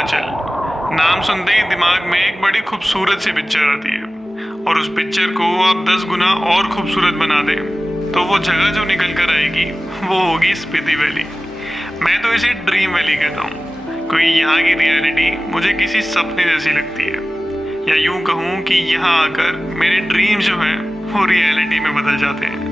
हिमाचल नाम सुनते ही दिमाग में एक बड़ी खूबसूरत सी पिक्चर आती है और उस पिक्चर को आप 10 गुना और खूबसूरत बना दें तो वो जगह जो निकल कर आएगी वो होगी स्पीति वैली। मैं तो इसे ड्रीम वैली कहता हूँ, कोई यहाँ की रियलिटी मुझे किसी सपने जैसी लगती है, या यूँ कहूँ कि यहाँ आकर मेरे ड्रीम जो हैं वो रियलिटी में बदल जाते हैं।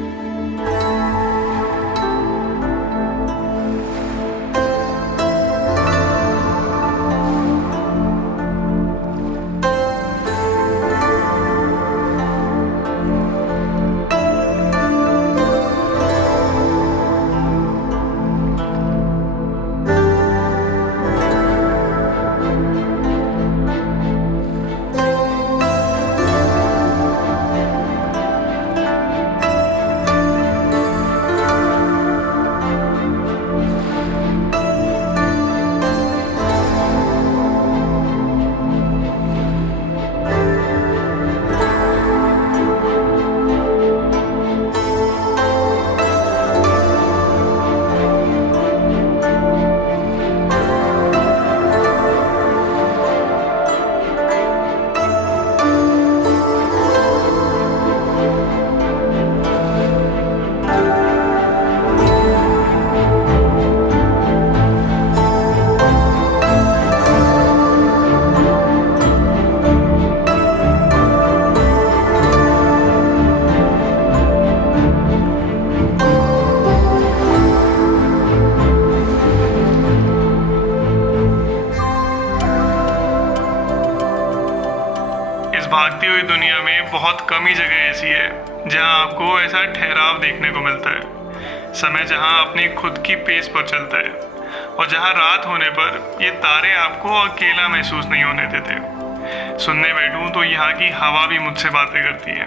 भागती हुई दुनिया में बहुत कम ही जगह ऐसी है जहां आपको ऐसा ठहराव देखने को मिलता है। समय जहां अपनी खुद की पेस पर चलता है और जहां रात होने पर ये तारे आपको अकेला महसूस नहीं होने देते। सुनने बैठूं तो यहाँ की हवा भी मुझसे बातें करती है,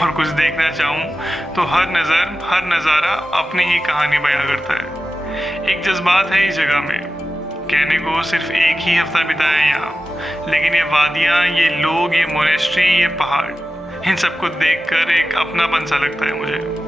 और कुछ देखना चाहूँ तो हर नज़र हर नज़ारा अपनी ही कहानी बयां करता है। एक जज्बात है इस जगह में, कहने को सिर्फ एक ही हफ्ता बिताया यहाँ, लेकिन ये वादियाँ, ये लोग, ये मोनेस्ट्री, ये पहाड़, इन सबको देखकर एक अपनापन सा लगता है मुझे।